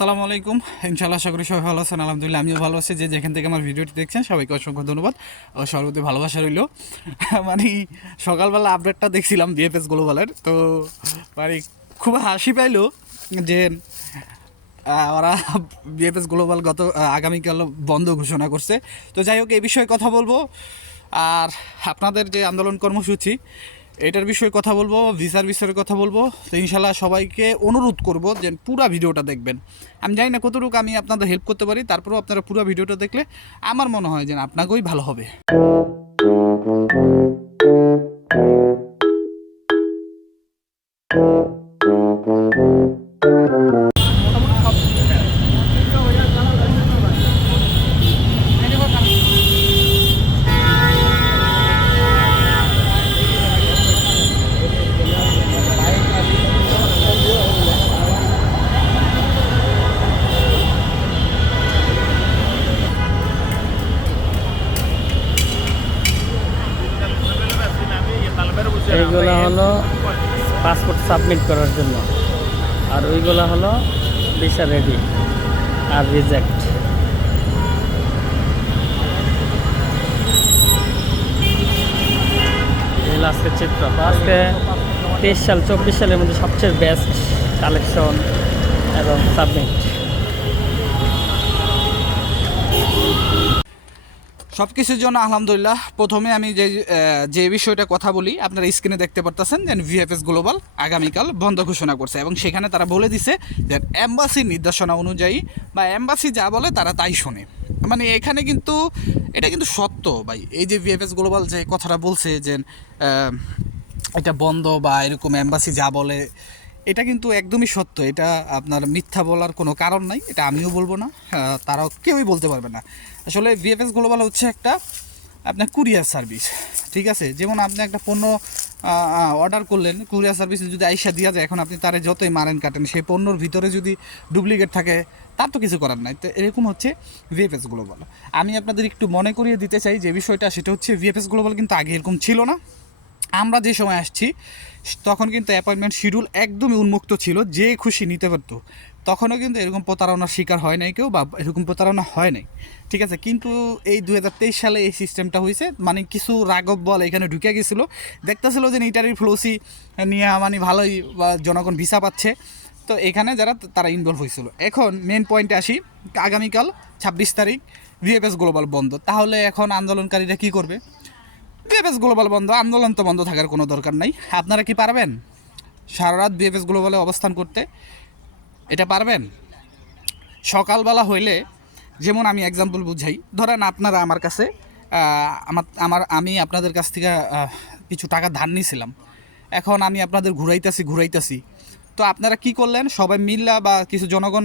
আসসালামু আলাইকুম। ইনশাআল্লাহ আশা করি সবাই ভালো আছেন। আলহামদুলিল্লাহ আমিও ভালো আছি। যে যেখান থেকে আমার ভিডিওটি দেখছেন সবাইকে অসংখ্য ধন্যবাদ ও সর্বতি ভালোবাসা রইল। মানে সকালবেলা আপডেটটা দেখছিলাম বিএফএস গ্লোবালের, তো মানে খুব হাসি পাইলো যে ওরা বিএফএস গ্লোবাল আগামীকাল বন্ধ ঘোষণা করছে। তো যাই হোক, এই বিষয়ে কথা বলবো। আর আপনাদের যে আন্দোলন কর্মসূচি এটার বিষয়ে কথা বলবো, ভিসার বিষয়ে কথা বলবো। তো ইনশাল্লাহ সবাইকে অনুরোধ করব যে পুরো ভিডিওটা দেখবেন। আমি জানি না কতটুকু আমি আপনাদের হেল্প করতে পারি, তারপরেও আপনারা পুরো ভিডিওটা দেখলে আমার মনে হয় যে আপনাকেই ভালো হবে। এইগুলো হলো পাসপোর্ট সাবমিট করার জন্য, আর ওইগুলো হলো ভিসা রেডি আর রিজেক্ট। এই আজকে চিত্র আজকে 23-24 সালের মধ্যে সবচেয়ে বেস্ট কালেকশন এবং সাবমিট। সব কিছুর জন্য আলহামদুলিল্লাহ। প্রথমে আমি যে বিষয়টা কথা বলি, আপনারা স্ক্রিনে দেখতে পারতেছেন যে ভিএফএস গ্লোবাল আগামীকাল বন্ধ ঘোষণা করছে, এবং সেখানে তারা বলে দিছে যে এম্বাসির নির্দেশনা অনুযায়ী বা এম্বাসি যা বলে তারা তাই শোনে। মানে এখানে কিন্তু এটা কিন্তু সত্য ভাই। এই যে ভিএফএস গ্লোবাল যে কথাটা বলছে যে এটা বন্ধ বা এরকম এম্বাসি যা বলে, এটা কিন্তু একদমই সত্য। এটা আপনার মিথ্যা বলার কোনো কারণ নাই, এটা আমিও বলবো না, তারাও কেউই বলতে পারবে না। আসলে ভিএফএস গ্লোবাল হচ্ছে একটা আপনার কুরিয়ার সার্ভিস, ঠিক আছে? যেমন আপনি একটা পণ্য অর্ডার করলেন, কুরিয়ার সার্ভিস যদি আইসা দেওয়া যায়, এখন আপনি তারে যতই মারেন কাটেন, সেই পণ্যর ভিতরে যদি ডুপ্লিকেট থাকে তার তো কিছু করার নাই। তো এরকম হচ্ছে ভিএফএস গ্লোবাল। আমি আপনাদের একটু মনে করিয়ে দিতে চাই যে বিষয়টা, সেটা হচ্ছে ভিএফএস গ্লোবাল কিন্তু আগে এরকম ছিল না। আমরা যে সময় আসছি তখন কিন্তু অ্যাপয়েন্টমেন্ট শিডিউল একদমই উন্মুক্ত ছিল, যে খুশি নিতে পারতো। তখনও কিন্তু এরকম প্রতারণার শিকার হয় নাই কেউ, বা এরকম প্রতারণা হয় নাই, ঠিক আছে? কিন্তু এই 2023 সালে এই সিস্টেমটা হয়েছে, মানে কিছু রাঘব বল এখানে ঢুকে গেছিলো, দেখতেছিল যে ইটারির ফ্লোসি নিয়ে মানে ভালোই বা জনগণ ভিসা পাচ্ছে। তো এখানে যারা তারা ইনভলভ হয়েছিল। এখন মেন পয়েন্টে আসি, আগামীকাল 26 তারিখ ভিএফএস গ্লোবাল বন্ধ। তাহলে এখন আন্দোলনকারীরা কী করবে? ভিএফএস গ্লোবাল বন্ধ, আন্দোলন তো বন্ধ থাকার কোনো দরকার নাই। আপনারা কি পারবেন সারা রাত ভিএফএস গ্লোবালে অবস্থান করতে? এটা পারবেন? সকালবেলা হইলে, যেমন আমি এক্সাম্পল বুঝাই, ধরেন আপনারা আমার কাছে আমি আপনাদের কাছ থেকে কিছু টাকা ধার নিয়েছিলাম। এখন আমি আপনাদের ঘুরাইতেছি। তো আপনারা কি করলেন? সবাই মিল্লা বা কিছু জনগণ,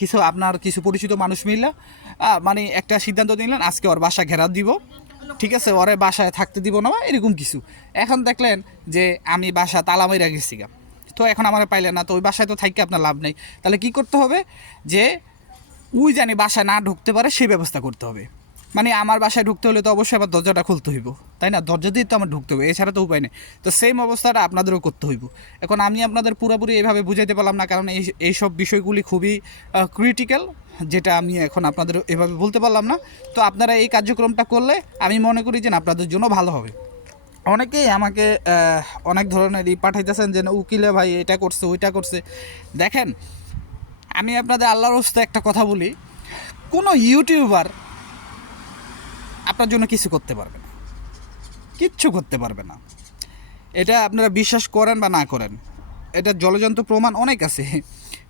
কিছু আপনার কিছু পরিচিত মানুষ মিল্লা মানে একটা সিদ্ধান্ত নিলেন, আজকে ওর বাসা ঘেরা দিব, ঠিক আছে? ওরে বাসায় থাকতে দিব না, এরকম কিছু। এখন দেখলেন যে আমি বাসা তালা মাইরা গেছি গা, তো এখন আমার পাইলেন না, তো ওই বাসায় তো থাকি আপনার লাভ নেই। তাহলে কি করতে হবে? যে ওই জানি বাসায় না ঢুকতে পারে সেই ব্যবস্থা করতে হবে। মানে আমার বাসায় ঢুকতে হলে তো অবশ্যই আবার দরজাটা খুলতে হইব, তাই না? দরজা দিয়ে তো আমার ঢুকতে হবে, এছাড়া তো উপায় নেই। তো সেম অবস্থাটা আপনাদেরও করতে হইব। এখন আমি আপনাদের পুরোপুরি এভাবে বুঝাইতে পারলাম না, কারণ এইসব বিষয়গুলি খুবই ক্রিটিক্যাল, যেটা আমি এখন আপনাদের এভাবে বলতে পারলাম না। তো আপনারা এই কার্যক্রমটা করলে আমি মনে করি যে আপনাদের জন্য ভালো হবে। অনেকেই আমাকে অনেক ধরনের পাঠাইতেছেন যে উকিলে ভাই এটা করছে ওইটা করছে। দেখেন, আমি আপনাদের আল্লাহর রাস্তায় একটা কথা বলি, কোনো ইউটিউবার আপনার জন্য কিছু করতে পারবে না, কিচ্ছু করতে পারবে না। এটা আপনারা বিশ্বাস করেন বা না করেন, এটা জলজন্ত প্রমাণ অনেক আছে,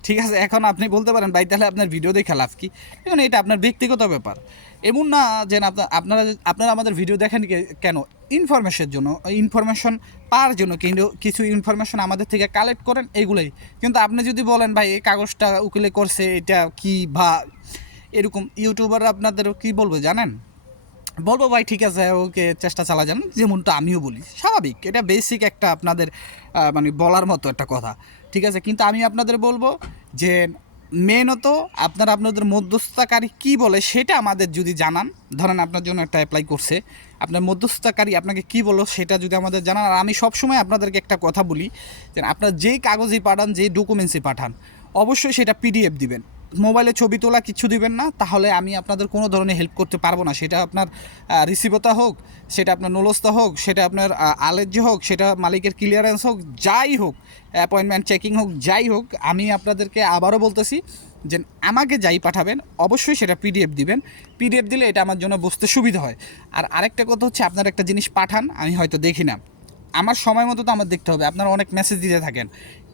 ঠিক আছে? এখন আপনি বলতে পারেন ভাই তাহলে আপনার ভিডিও দেখে লাভ কি? এখন এটা আপনার ব্যক্তিগত ব্যাপার। এমন না যে আপনারা আমাদের ভিডিও দেখেন কেন? ইনফরমেশন পাওয়ার জন্য, কিন্তু কিছু ইনফরমেশন আমাদের থেকে কালেক্ট করেন, এইগুলোই। কিন্তু আপনি যদি বলেন ভাই এই কাগজটা উকিলে করছে এটা কি, বা এরকম, ইউটিউবাররা আপনাদের কি বলবো জানেন? বলবো ভাই ঠিক আছে, ওকে চেষ্টা চালা যান, যেমনটা আমিও বলি, স্বাভাবিক, এটা বেসিক একটা আপনাদের মানে বলার মতো একটা কথা, ঠিক আছে? কিন্তু আমি আপনাদের বলবো যে মেনত আপনারা আপনাদের মধ্যস্থতাকারী কি বলে সেটা আমাদের যদি জানান। ধরেন আপনার জন্য একটা অ্যাপ্লাই করছে, আপনার মধ্যস্থতাকারী আপনাকে কি বলো সেটা যদি আমাদের জানান। আর আমি সবসময় আপনাদেরকে একটা কথা বলি যে আপনার যেই কাগজই পাঠান, যেই ডকুমেন্টসই পাঠান, অবশ্যই সেটা পিডিএফ দিবেন। মোবাইলে ছবি তোলা কিছু দিবেন না, তাহলে আমি আপনাদের কোনো ধরনের হেল্প করতে পারবো না। সেটা আপনার রিসিভতা হোক, সেটা আপনার নুলস্তা হোক, সেটা আপনার আলের্জি হোক, সেটা মালিকের ক্লিয়ারেন্স হোক, যাই হোক, অ্যাপয়েন্টমেন্ট চেকিং হোক, যাই হোক, আমি আপনাদেরকে আবারও বলতেছি যে আমাকে যাই পাঠাবেন অবশ্যই সেটা পিডিএফ দিবেন। পিডিএফ দিলে এটা আমার জন্য বুঝতে সুবিধা হয়। আর আরেকটা কথা হচ্ছে, আপনারা একটা জিনিস পাঠান, আমি হয়তো দেখি না, আমার সময় মতো তো আমার দেখতে হবে। আপনারা অনেক মেসেজ দিতে থাকেন,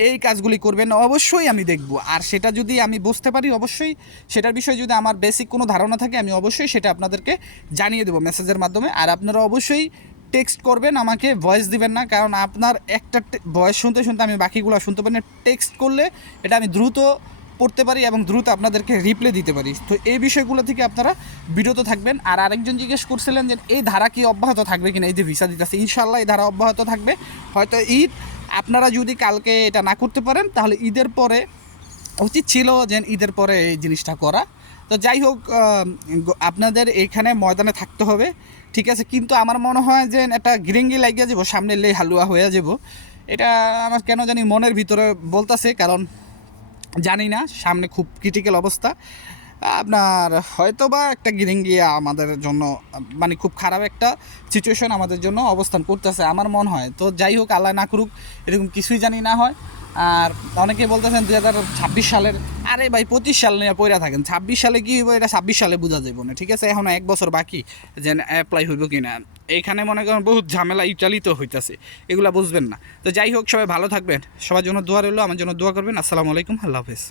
এই কাজগুলি করবেন, অবশ্যই আমি দেখব। আর সেটা যদি আমি বুঝতে পারি, অবশ্যই সেটার বিষয়ে যদি আমার বেসিক কোনো ধারণা থাকে, আমি অবশ্যই সেটা আপনাদেরকে জানিয়ে দেবো মেসেজের মাধ্যমে। আর আপনারা অবশ্যই টেক্সট করবেন, আমাকে ভয়েস দিবেন না, কারণ আপনার একটা ভয়েস শুনতে শুনতে আমি বাকিগুলো শুনতে পারি না। টেক্সট করলে এটা আমি দ্রুত পড়তে পারি এবং দ্রুত আপনাদেরকে রিপ্লাই দিতে পারি। তো এই বিষয়গুলো থেকে আপনারা বিরত থাকবেন। আর আরেকজন জিজ্ঞেস করছিলেন যে এই ধারা কি অব্যাহত থাকবে কিনা, এই যে ভিসা দিতেছে, ইনশাল্লাহ এই ধারা অব্যাহত থাকবে। হয়তো ঈদ, আপনারা যদি কালকে এটা না করতে পারেন, তাহলে ঈদের পরে উচিত ছিল যে ঈদের পরে এই জিনিসটা করা। তো যাই হোক, আপনাদের এখানে ময়দানে থাকতে হবে, ঠিক আছে। কিন্তু আমার মনে হয় যে একটা গিরিঙ্গি লাগিয়ে যাবো, সামনে লে হালুয়া হয়ে যাব, এটা আমার কেন জানি মনের ভিতরে বলতেছে। কারণ জানি না, সামনে খুব ক্রিটিক্যাল অবস্থা। আপনার হয়তো বা একটা গিরিঙ্গিয়া আমাদের জন্য, মানে খুব খারাপ একটা সিচুয়েশন আমাদের জন্য অবস্থান করতেছে আমার মনে হয়। তো যাই হোক, আল্লাহ না করুক এরকম কিছুই জানি না হয়। আর অনেকে বলতেছেন 2026 সালের, আরে ভাই 25 সাল নিয়ে পড়া থাকেন, 26 সালে কী হইব এটা 26 সালে বোঝা যাবে না, ঠিক আছে। এখন 1 বছর বাকি যে অ্যাপ্লাই হইব কি না, এইখানে মনে করেন বহুত ঝামেলা ইটালিতে হইতেছে, এগুলো বুঝবেন না। তো যাই হোক, সবাই ভালো থাকবেন, সবার জন্য দোয়া রইলো, আমার জন্য দোয়া করবেন। আসসালামু আলাইকুম, আল্লাহ হাফেজ।